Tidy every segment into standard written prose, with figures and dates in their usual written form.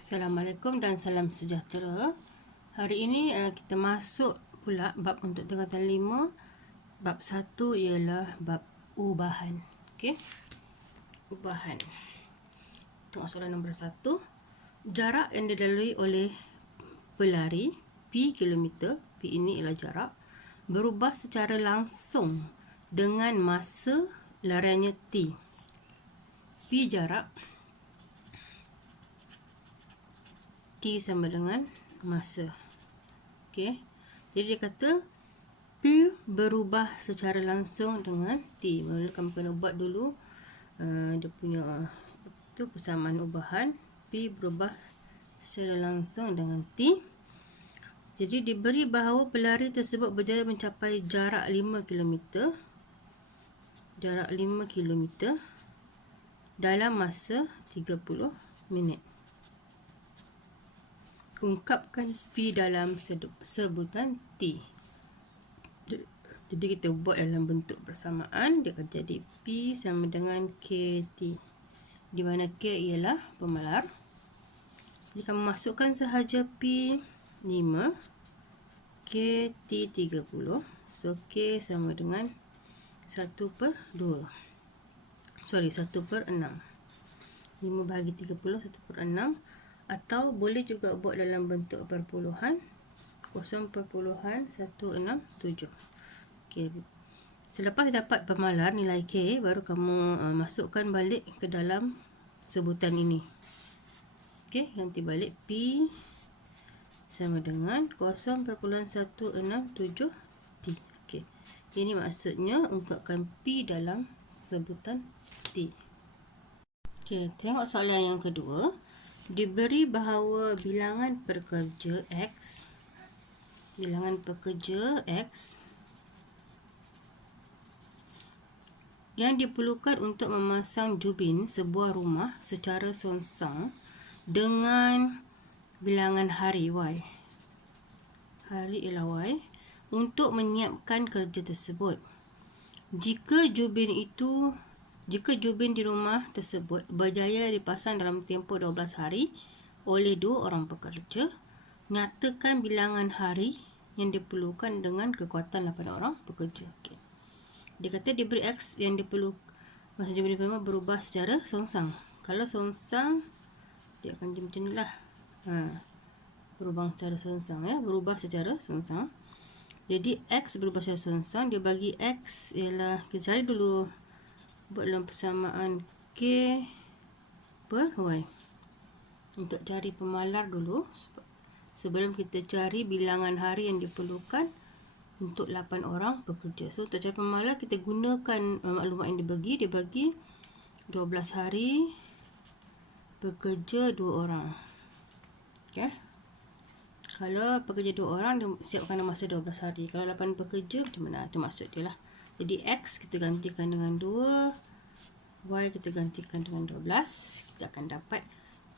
Assalamualaikum dan salam sejahtera. Hari ini kita masuk pula bab untuk tingkatan 5. Bab 1 ialah bab ubahan. Okey. Ubahan. Tengok soalan nombor 1. Jarak yang dilalui oleh pelari P kilometer, P ini ialah jarak, berubah secara langsung dengan masa lariannya T. P jarak, T sama dengan masa. Okey. Jadi dia kata P berubah secara langsung dengan T. Mula kamu kena buat dulu dia punya itu persamaan ubahan. P berubah secara langsung dengan T. Jadi diberi bahawa pelari tersebut berjaya mencapai jarak 5 km. Jarak 5 km dalam masa 30 minit. Ungkapkan P dalam sebutan T. Jadi kita buat dalam bentuk persamaan. Dia akan jadi P sama dengan KT, di mana K ialah pemalar. Jadi kamu masukkan sahaja P 5, KT 30. So K sama dengan 1/2. 1/6. 5 bahagi 30, 1/6. Atau boleh juga buat dalam bentuk perpuluhan, 0.167. Okey. Selepas dapat pemalar nilai K, baru kamu masukkan balik ke dalam sebutan ini. Okey, ganti balik P sama dengan 0.167 T. Okey. Ini maksudnya ungkapkan P dalam sebutan T. Okey, tengok soalan yang kedua. Diberi bahawa bilangan pekerja X yang diperlukan untuk memasang jubin sebuah rumah secara seonsang dengan bilangan hari Y. Hari ialah Y untuk menyiapkan kerja tersebut. Jika jubin di rumah tersebut berjaya dipasang dalam tempoh 12 hari oleh 2 orang pekerja, nyatakan bilangan hari yang diperlukan dengan kekuatan 8 orang pekerja. Okay. Dia kata diberi X yang diperlukan, masa jubin di rumah berubah secara seonsang. Kalau seonsang, dia akan jadi macam ni lah. Berubah secara seonsang. Berubah secara seonsang. Jadi X berubah secara seonsang. Dia bagi X ialah, kita cari dulu, buat dalam persamaan K per Y. Untuk cari pemalar dulu, sebelum kita cari bilangan hari yang diperlukan untuk 8 orang pekerja. So untuk cari pemalar, kita gunakan maklumat yang dibagi. Dia bagi 12 hari pekerja 2 orang. Okay. Kalau pekerja 2 orang, dia siapkan masa 12 hari. Kalau 8 pekerja, macam mana? Itu maksud dia lah. Jadi X kita gantikan dengan 2, Y kita gantikan dengan 12. Kita akan dapat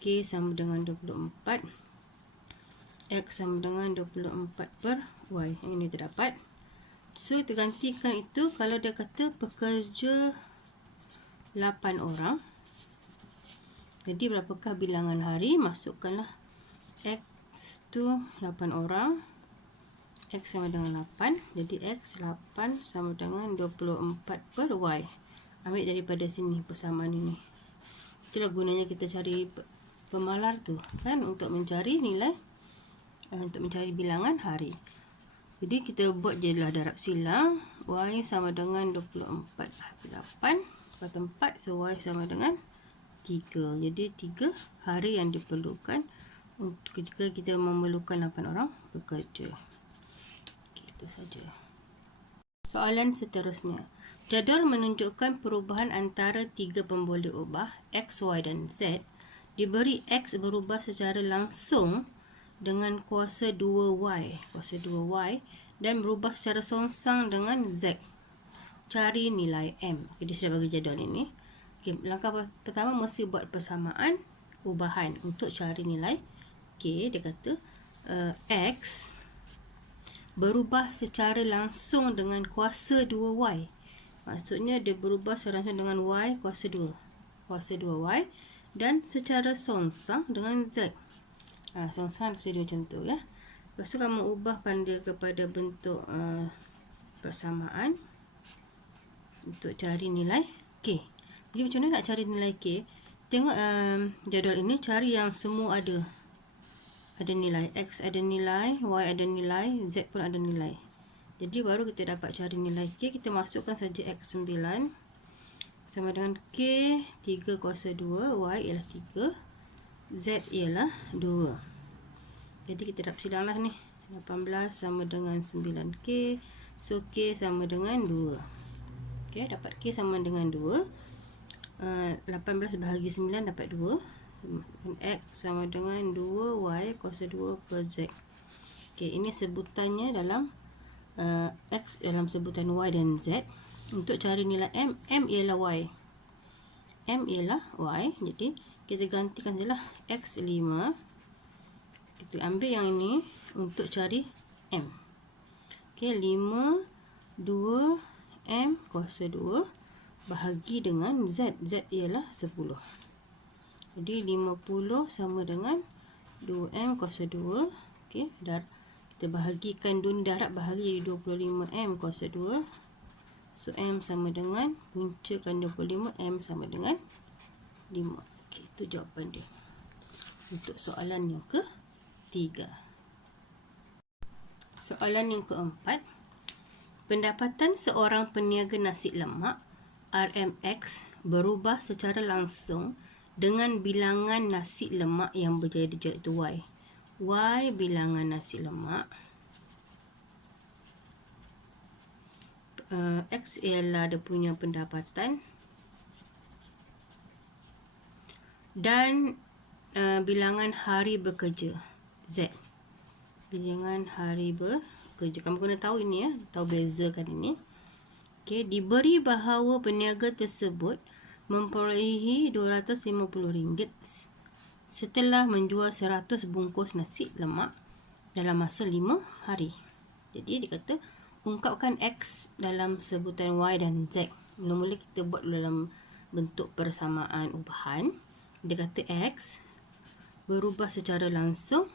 K sama dengan 24, X sama dengan 24 per Y. Yang ini kita dapat. So kita gantikan itu. Kalau dia kata pekerja 8 orang, jadi berapakah bilangan hari? Masukkanlah X tu 8 orang, X sama dengan 8. Jadi X 8 sama dengan 24 per Y. Ambil daripada sini persamaan ini. Itulah gunanya kita cari pemalar tu, kan, untuk mencari nilai, untuk mencari bilangan hari. Jadi kita buat je lah darab silang. Y sama dengan 24 8 pada 4. So Y sama dengan 3. Jadi 3 hari yang diperlukan jika kita memerlukan 8 orang bekerja. Itu saja. Soalan seterusnya. Jadual menunjukkan perubahan antara 3 pemboleh ubah X, Y dan Z. Diberi X berubah secara langsung dengan kuasa 2Y. Kuasa 2Y. Dan berubah secara seonsang dengan Z. Cari nilai M. Okay, dia sudah bagi jadual ini. Okay, langkah pertama mesti buat persamaan ubahan untuk cari nilai K. Dia kata X berubah secara langsung dengan kuasa 2Y. Maksudnya dia berubah secara langsung dengan Y kuasa 2. Kuasa 2Y. Dan secara seonsang dengan Z. Songsang tu jadi macam tu ya. Lepas tu kamu ubahkan dia kepada bentuk persamaan untuk cari nilai K. Jadi macam mana nak cari nilai K? Tengok jadual ini, cari yang semua ada nilai. X ada nilai, Y ada nilai, Z pun ada nilai. Jadi baru kita dapat cari nilai K. Kita masukkan saja X9 sama dengan K 3 kuasa 2, Y ialah 3, Z ialah 2. Jadi kita dapat silanglah ni. 18 sama dengan 9K. So K sama dengan 2. Okay, dapat K sama dengan 2. 18 bahagi 9 dapat 2. X sama dengan 2Y kuasa 2 per Z. Okay, ini sebutannya dalam X dalam sebutan Y dan Z. Untuk cari nilai M, M ialah Y. M ialah Y. Jadi kita gantikan sajalah X5. Kita ambil yang ini untuk cari M. Okay, 5, 2, M kuasa 2 bahagi dengan Z. Z ialah 10. Jadi 50 sama dengan 2M kuasa 2. Okay, kita bahagikan darab bahagi 25M kuasa 2. So M sama dengan, puncakan 25, M sama dengan 5. Okay, itu jawapan dia untuk soalan yang ketiga. Soalan yang keempat. Pendapatan seorang peniaga nasi lemak RMX berubah secara langsung dengan bilangan nasi lemak yang berjaya dijual, itu Y. Y bilangan nasi lemak. X ialah dia punya pendapatan. Dan bilangan hari bekerja, Z. Bilangan hari bekerja. Kamu kena tahu ini ya, tahu bezakan ini. Okey, diberi bahawa peniaga tersebut memperolehi RM250 setelah menjual 100 bungkus nasi lemak dalam masa 5 hari. Jadi dia kata ungkapkan X dalam sebutan Y dan Z. Mula-mula kita buat dalam bentuk persamaan ubahan. Dia kata X berubah secara langsung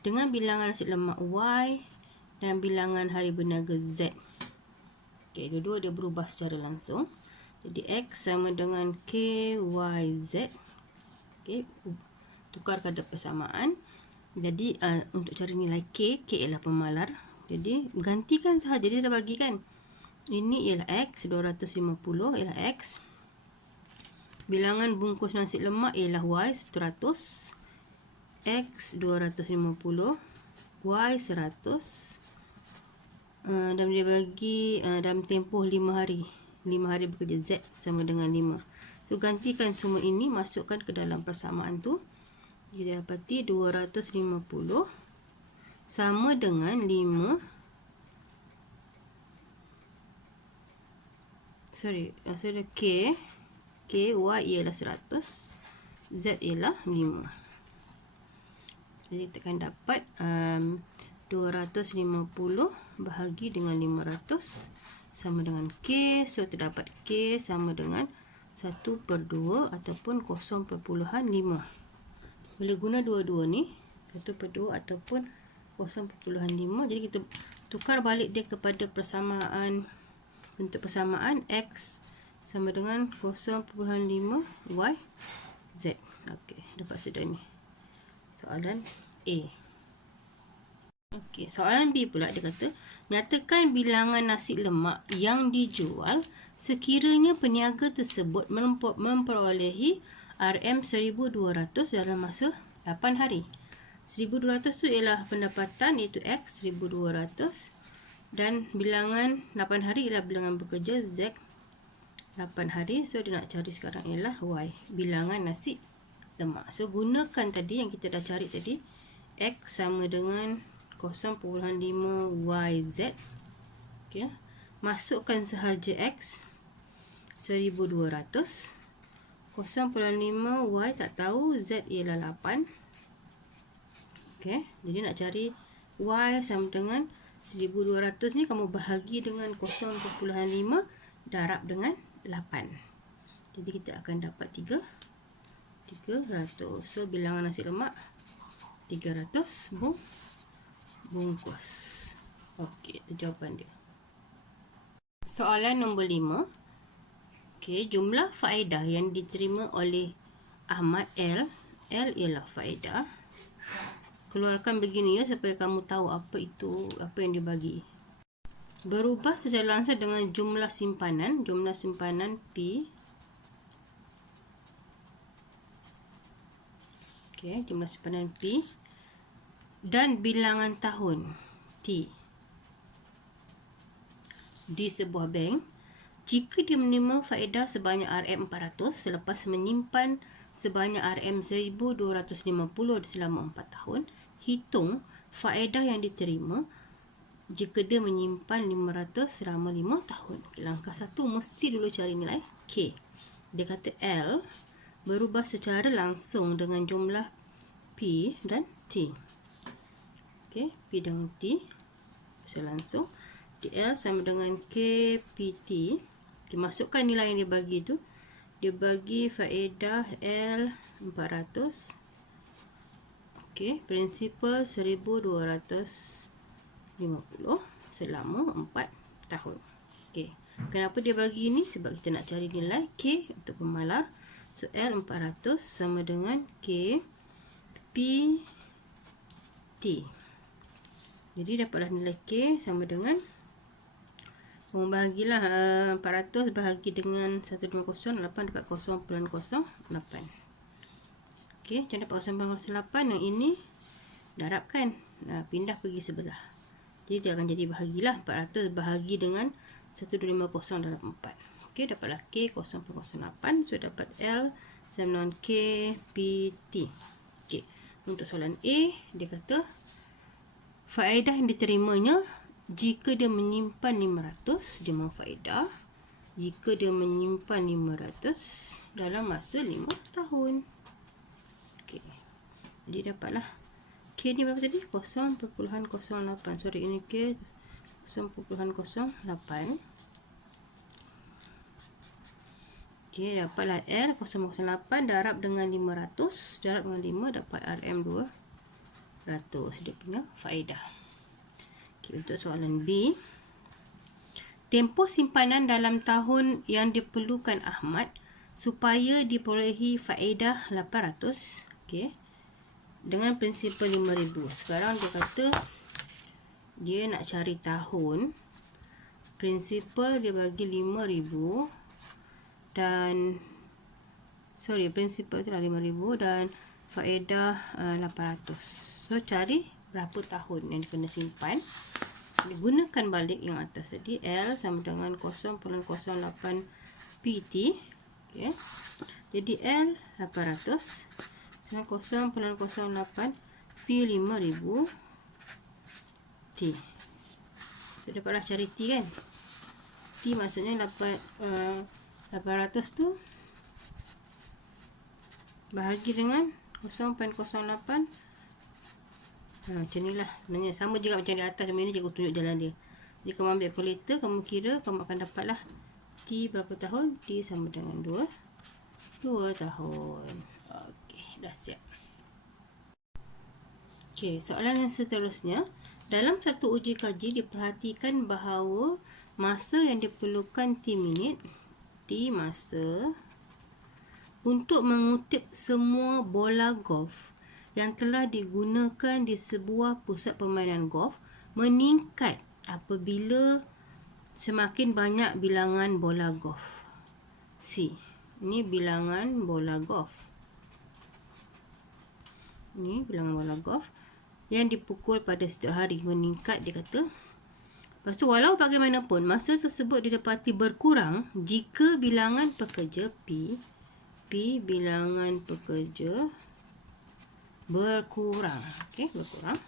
dengan bilangan nasi lemak Y dan bilangan hari berniaga Z. Okay, dua-dua dia berubah secara langsung. Jadi X sama dengan K, Y, Z. Okay, tukarkan ada persamaan. Jadi untuk cari nilai K, K ialah pemalar. Jadi gantikan sahaja, dia dah bagi kan. Ini ialah X, 250 ialah X. Bilangan bungkus nasi lemak ialah Y, 100. X 250, Y 100. Dan dia bagi dalam tempoh 5 hari. 5 hari bekerja, Z sama dengan 5. So gantikan semua ini, masukkan ke dalam persamaan tu. Kita dapati 250 sama dengan 5. K, Y ialah 100, Z ialah 5. Jadi kita akan dapat 250 bahagi dengan 500 sama dengan K. So terdapat K sama dengan 1/2 ataupun 0.5. Boleh guna dua-dua ni, 1/2 ataupun 0.5. Jadi kita tukar balik dia kepada persamaan, bentuk persamaan X sama dengan 0.5 Y Z. Okey, dapat sudah ni soalan A. Okey, soalan B pula dia kata, nyatakan bilangan nasi lemak yang dijual sekiranya peniaga tersebut memperolehi RM1,200 dalam masa 8 hari. 1,200 tu ialah pendapatan, iaitu X 1,200, dan bilangan 8 hari ialah bilangan bekerja Z 8 hari. So dia nak cari sekarang ialah Y, bilangan nasi lemak. So gunakan tadi yang kita dah cari tadi, X sama dengan 0.5 YZ. Okay. Masukkan sahaja X 1,200, 0.5 Y tak tahu, Z ialah 8. Okay. Jadi nak cari Y sama dengan 1,200 ni, kamu bahagi dengan 0.5 darab dengan 8. Jadi kita akan dapat 300. So bilangan nasi lemak 300 bungkus. Okey, itu jawapan dia. Soalan nombor 5. Okey, jumlah faedah yang diterima oleh Ahmad L ialah faedah. Keluarkan begini ya, supaya kamu tahu apa yang dibagi. Berubah secara langsung dengan jumlah simpanan P. Okey, jumlah simpanan P dan bilangan tahun T di sebuah bank jika dia menerima faedah sebanyak RM400 selepas menyimpan sebanyak RM1250 selama 4 tahun. Hitung faedah yang diterima jika dia menyimpan 500 selama 5 tahun. Langkah 1 mesti dulu cari nilai K. Dia kata L berubah secara langsung dengan jumlah P dan T. Okey, P dengan T secara langsung. DL sama dengan KPT. Dimasukkan nilai yang dia bagi tu. Dia bagi faedah L 400. Okey, prinsipal 1250 selama 4 tahun. Okey, kenapa dia bagi ni? Sebab kita nak cari nilai K untuk pemalar. So L 400 sama dengan KPT. Jadi dapatlah nilai K sama dengan, bahagilah 400 bahagi dengan 150, 8 dapat 0.08. Okey, macam dapat 0.08. Yang ini darabkan, pindah pergi sebelah. Jadi dia akan jadi bahagilah 400 bahagi dengan 1250 dalam 4. Okey, dapatlah K 0.08. So dapat L sama dengan KPT. Okey, untuk soalan A, dia kata faedah yang diterimanya jika dia menyimpan 500, dia mahu faedah jika dia menyimpan 500 dalam masa 5 tahun. Okey, jadi dapatlah K ni berapa tadi? 0.08. Sorry, ini K 0.08. Okey, dapatlah L 0.08 darab dengan 500. Darab dengan 5 dapat RM200. Dia punya faedah. Untuk soalan B, tempoh simpanan dalam tahun yang diperlukan Ahmad supaya diperolehi faedah 800, okey, dengan prinsipal 5000. Sekarang dia kata dia nak cari tahun. Prinsipal dia bagi 5000 dan prinsipal tu lah 5000 dan faedah 800. So cari berapa tahun yang kena simpan. Gunakan balik yang atas tadi. L sama dengan 0.08 PT. Okay. Jadi L 800 sama 0.08 P 5000 T. So dapatlah cari T kan. T maksudnya 800 tu bahagi dengan 0.08. Macam ni lah sebenarnya. Sama juga macam di atas. Macam ni cikgu tunjuk jalan dia. Jadi kamu ambil kalkulator, kamu kira, kamu akan dapatlah T berapa tahun. T sama dengan 2 tahun. Okey, dah siap. Okey, soalan yang seterusnya. Dalam satu uji kaji diperhatikan bahawa masa yang diperlukan T minit, T masa untuk mengutip semua bola golf yang telah digunakan di sebuah pusat permainan golf meningkat apabila semakin banyak bilangan bola golf. C. Ini bilangan bola golf. Ini bilangan bola golf yang dipukul pada setiap hari meningkat, dia kata. Lepas tu, walau bagaimanapun, masa tersebut didapati berkurang jika bilangan pekerja P bilangan pekerja berkurang. Okey, berkurang.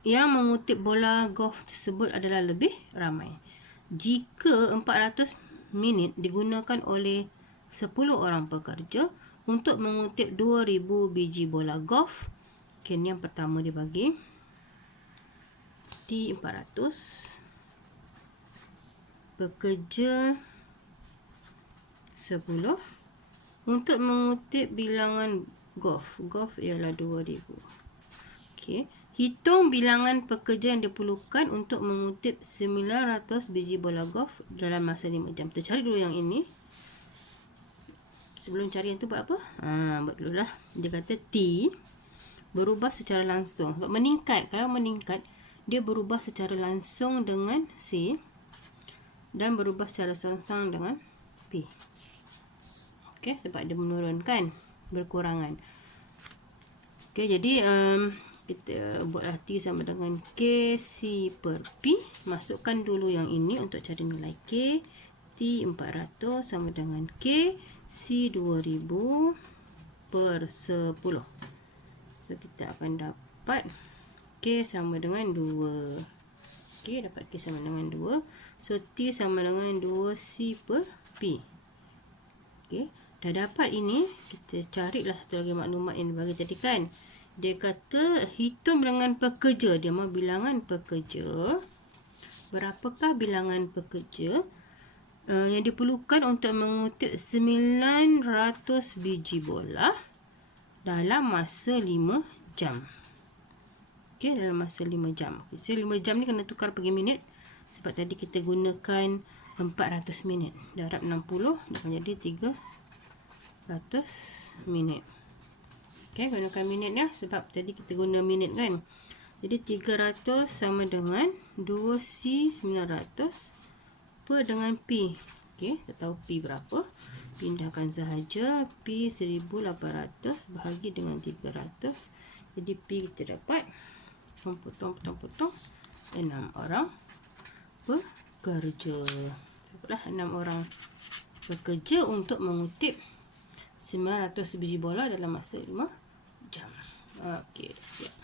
Yang mengutip bola golf tersebut adalah lebih ramai. Jika 400 minit digunakan oleh 10 orang pekerja untuk mengutip 2000 biji bola golf. Okey, ni yang pertama dia bagi. T 400. Pekerja 10 untuk mengutip bilangan Golf ialah 2,000. Okey. Hitung bilangan pekerja yang diperlukan untuk mengutip 900 biji bola golf dalam masa 5 jam. Kita cari dulu yang ini. Sebelum cari yang tu buat apa? Buat dululah. Dia kata T berubah secara langsung. Sebab meningkat. Kalau meningkat, dia berubah secara langsung dengan C dan berubah secara sengsang dengan P. Okey, sebab dia menurunkan berkurangan. Okey, jadi kita buatlah T sama dengan K C per P. Masukkan dulu yang ini untuk cari nilai K. T 400 sama dengan K C 2000 per 10. So, kita akan dapat K sama dengan 2. Okey, dapat K sama dengan 2. So, T sama dengan 2C per P. Okey, dah dapat ini. Kita carilah satu lagi maklumat yang dibagi tadi kan. Dia kata hitung bilangan pekerja. Dia mahu bilangan pekerja. Berapakah bilangan pekerja yang diperlukan untuk mengutip 900 biji bola dalam masa 5 jam. Okey, dalam masa 5 jam. So, 5 jam ni kena tukar pergi minit. Sebab tadi kita gunakan 400 minit. Darab 60, dia akan jadi 300 minit. Okey, gunakan minit ya. Sebab tadi kita guna minit kan. Jadi 300 sama dengan 2C 900 per dengan P. Okey, kita tahu P berapa. Pindahkan sahaja. P 1800 bahagi dengan 300. Jadi P kita dapat potong 6 orang bekerja. Dapatlah 6 orang bekerja untuk mengutip 900 biji bola dalam masa 5 jam. Okey, dah siap.